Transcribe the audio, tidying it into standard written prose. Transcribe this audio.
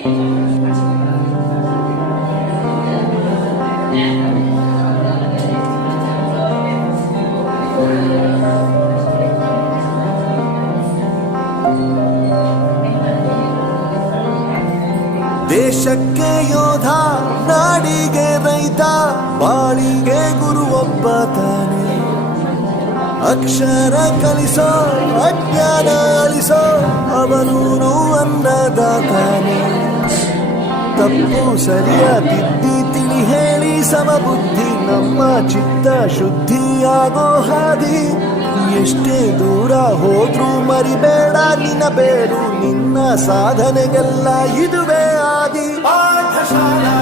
ದೇಶಕ್ಕೆ ಯೋಧ, ನಾಡಿಗೆ ರೈತ, ಬಾಳಿಗೆ ಗುರು ಒಬ್ಬ ತಾನೆ. ಅಕ್ಷರ ಕಲಿಸೋ, ಅಜ್ಞಾನ ಅಳಿಸೋ, ಅವನೂನು ಅನ್ನದಾತಾನೆ. ತಪ್ಪು ಸರಿಯ ತಿದ್ದಿ ತಿಳಿ ಹೇಳಿ ಸಮಬುದ್ಧಿ, ನಮ್ಮ ಚಿತ್ತ ಶುದ್ಧಿಯಾಗೋ ಹಾದಿ. ಎಷ್ಟೇ ದೂರ ಹೋದ್ರೂ ಮರಿಬೇಡ ನಿನ್ನ ಬೇರು, ನಿನ್ನ ಸಾಧನೆಗೆಲ್ಲ ಇದುವೇ ಆದಿ. ಪಾಠಶಾಲಾ